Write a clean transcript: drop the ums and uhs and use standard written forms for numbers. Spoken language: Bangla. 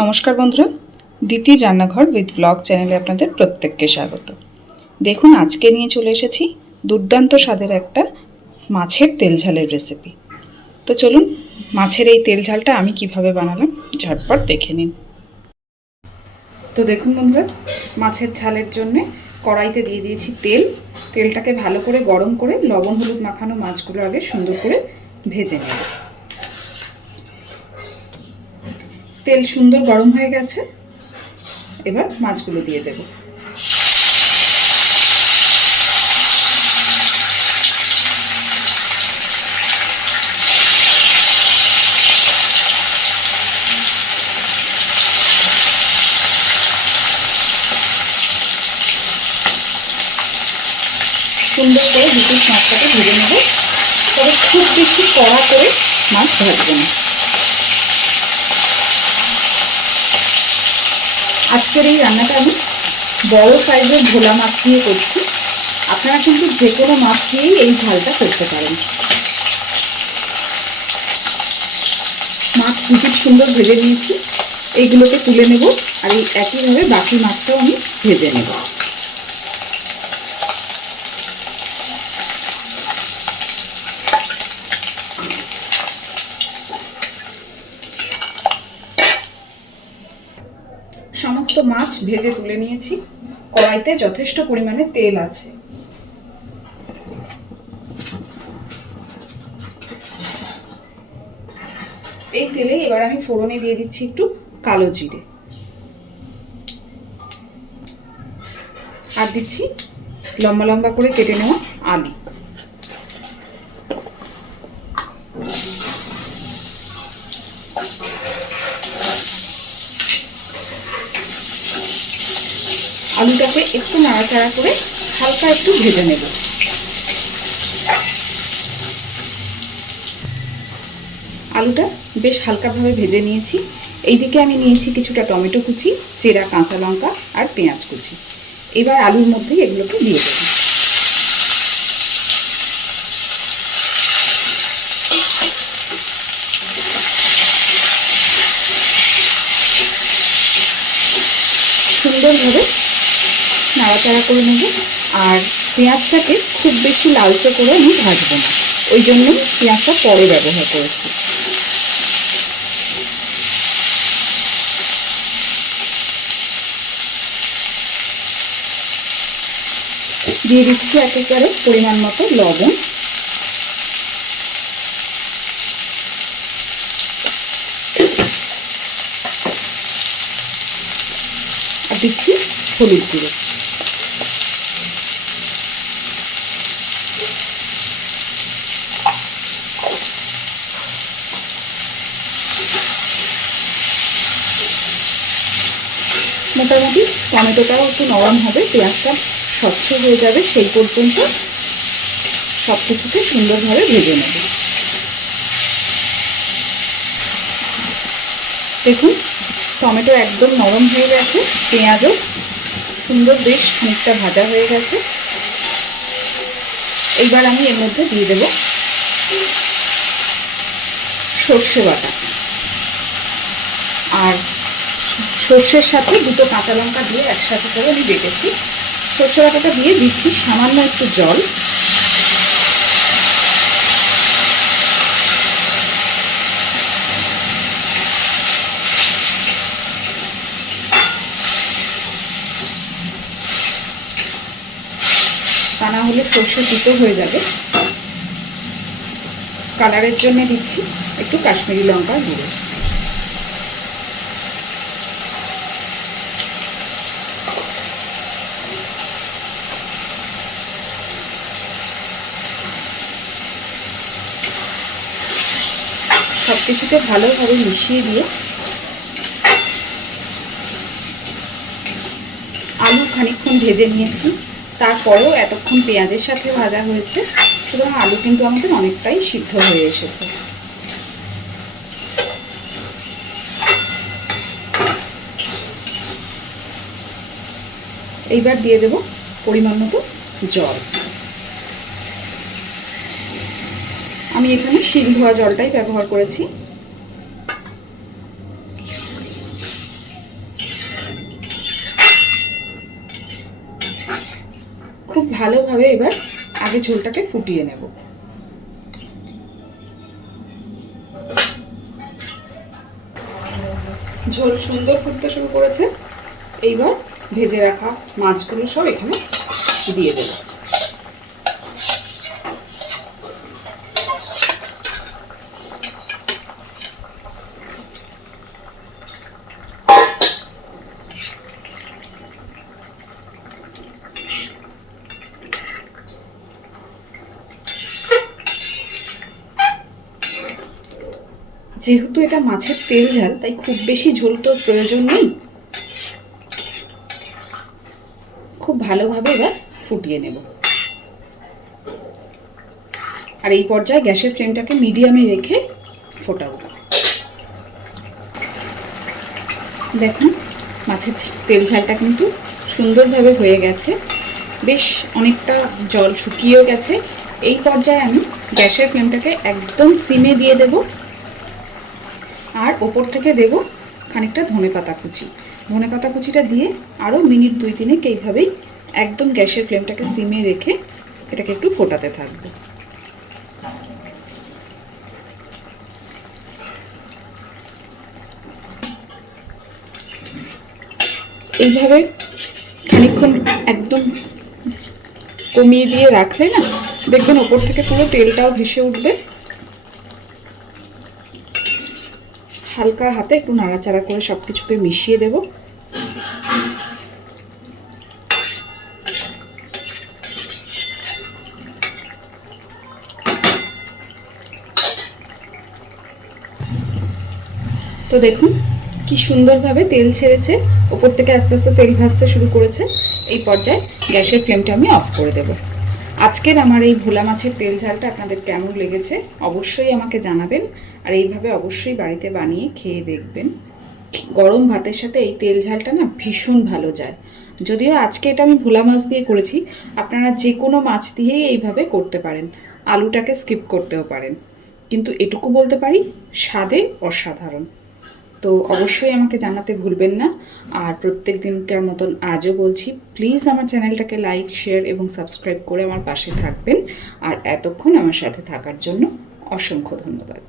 নমস্কার বন্ধুরা, দিতির রান্নাঘর উইথ ব্লগ চ্যানেলে আপনাদের প্রত্যেককে স্বাগত। দেখুন, আজকে নিয়ে চলে এসেছি দুর্দান্ত স্বাদের একটা মাছের তেল ঝালের রেসিপি। তো চলুন মাছের এই তেল ঝালটা আমি কিভাবে বানালাম ঝটপট দেখে নিন। তো দেখুন বন্ধুরা, মাছের ঝালের জন্যে কড়াইতে দিয়ে দিয়েছি তেল। তেলটাকে ভালো করে গরম করে লবণ হলুদ মাখানো মাছগুলো আগে সুন্দর করে ভেজে নেব। তেল সুন্দর গরম হয়ে গেছে, এবার মাছগুলো দিয়ে দেব। সুন্দর করে দুটো মাছটাকে ভেজে নেব, তবে খুব বেশি কড়া করে মাছ ভাজবো না। আজকের এই রান্নাটা আমি বড় সাইজের ভোলা মাছ দিয়ে করছি। আপনারা কিন্তু যে কোনো মাছ দিয়েই এই ঝালটা করতে পারেন। মাছ দুটি সুন্দর ভেজে নিয়েছি, এইগুলোকে তুলে নেব আর এই একইভাবে বাকি মাছটাও আমি ভেজে নেব। সমস্ত মাছ ভেজে তুলে নিয়েছি। কড়াইতে যথেষ্ট পরিমাণে তেল আছে। এই তেলে এবার আমি ফোড়নে দিয়ে দিচ্ছি একটু কালো জিরে, আর দিচ্ছি লম্বা লম্বা করে কেটে নেওয়া আলু। আলুটাকে একটু নাড়াচাড়া করে হালকা একটু ভেজে নেব। আলুটা বেশ হালকাভাবে ভেজে নিয়েছি। এইদিকে আমি নিয়েছি কিছুটা টমেটো কুচি, চেরা কাঁচা লঙ্কা আর পেঁয়াজ কুচি। এবার আলুর মধ্যে এগুলোকে দিয়ে দেব। সুন্দরভাবে নাড়াচাড়া করে নেব। আর পেঁয়াজটাকে খুব বেশি লালচে করে আমি ভাজবো না, ওই জন্য পেঁয়াজটা পরে ব্যবহার করেছি। দিয়ে দিচ্ছি একেবারে পরিমাণ মতো লবণ, আর দিচ্ছি হলুদ গুঁড়ো। মোটামুটি টমেটোটাও একটু নরম হবে, পেঁয়াজটা স্বচ্ছ হয়ে যাবে, সেই পর্যন্ত সব কিছুকে সুন্দরভাবে ভেজে নেব। দেখুন, টমেটো একদম নরম হয়ে গেছে, পেঁয়াজও সুন্দর বেশ খানিকটা ভাজা হয়ে গেছে। এইবার আমি এর মধ্যে দিয়ে দেব সর্ষে বাটা, আর সর্ষের সাথে দুটো কাঁচা লঙ্কা দিয়ে একসাথে করে আমি বেটেছি। সর্ষে বাটাটা দিয়ে দিচ্ছি সামান্য একটু জল। তা না হলে সর্ষে তিতো হয়ে যাবে। কালারের জন্য দিচ্ছি একটু কাশ্মীরি লঙ্কার গুঁড়ো। সব কিছুকে ভালোভাবে মিশিয়ে দিয়ে আলু খানিকক্ষণ ভেজে নিয়েছি, তারপরেও এতক্ষণ পেঁয়াজের সাথে ভাজা হয়েছে, সুতরাং আলু কিন্তু আমাদের অনেকটাই সিদ্ধ হয়ে এসেছে। এইবার দিয়ে দেব পরিমাণ মতো জল। আমি এখানে শিল ধোয়া জলটাই ব্যবহার করেছি। ভালোভাবে এবার আগে ঝোলটাকে ফুটিয়ে নেব। ঝোল সুন্দর ফুটতে শুরু করেছে। এইবার ভেজে রাখা মাছগুলো সব এখানে দিয়ে দেব। যেহেতু এটা মাছের তেল ঝাল, তাই খুব বেশি ঝোল তো প্রয়োজন নেই। খুব ভালোভাবে এবার ফুটিয়ে নেব। আর এই পর্যায়ে গ্যাসের ফ্লেমটাকে মিডিয়ামে রেখে ফোটাবো। দেখুন মাছের তেল ঝালটা কিন্তু সুন্দরভাবে হয়ে গেছে, বেশ অনেকটা জল শুকিয়েও গেছে। এই পর্যায়ে আমি গ্যাসের ফ্লেমটাকে একদম সিমে দিয়ে দেব, আর ওপর থেকে দেব খানিকটা ধনেপাতা কুচি। ধনেপাতা কুচিটা দিয়ে আরও মিনিট 2-3 এইভাবেই একদম গ্যাসের ফ্লেমটাকে সিমে রেখে এটাকে একটু ফোটাতে থাকবো। এইভাবে খানিকক্ষণ একদম কমিয়ে দিয়ে রাখলে না, দেখবেন ওপর থেকে পুরো তেলটাও ভেসে উঠবে। হালকা হাতে একটু নাড়াচাড়া করে সব কিছুকে মিশিয়ে দেব। তো দেখুন কি সুন্দরভাবে তেল ছেড়েছে, ওপর থেকে আস্তে আস্তে তেল ভাসতে শুরু করেছে। এই পর্যায়ে গ্যাসের ফ্লেমটা আমি অফ করে দেব। আজকের আমার এই ভোলা মাছের তেল ঝালটা আপনাদের কেমন লেগেছে অবশ্যই আমাকে জানাবেন, আর এইভাবে অবশ্যই বাড়িতে বানিয়ে খেয়ে দেখবেন। গরম ভাতের সাথে এই তেল ঝালটা না ভীষণ ভালো যায়। যদিও আজকে এটা আমি ভোলা মাছ দিয়ে করেছি, আপনারা যে কোনো মাছ দিয়েই এইভাবে করতে পারেন, আলুটাকে স্কিপ করতেও পারেন, কিন্তু এটুকু বলতে পারি স্বাদে অসাধারণ। তো অবশ্যই আমাকে জানাতে ভুলবেন না। আর প্রত্যেক দিনকার মতন আজও বলছি, প্লিজ আমার চ্যানেলটাকে লাইক, শেয়ার এবং সাবস্ক্রাইব করে আমার পাশে থাকবেন। আর এতক্ষণ আমার সাথে থাকার জন্য অসংখ্য ধন্যবাদ।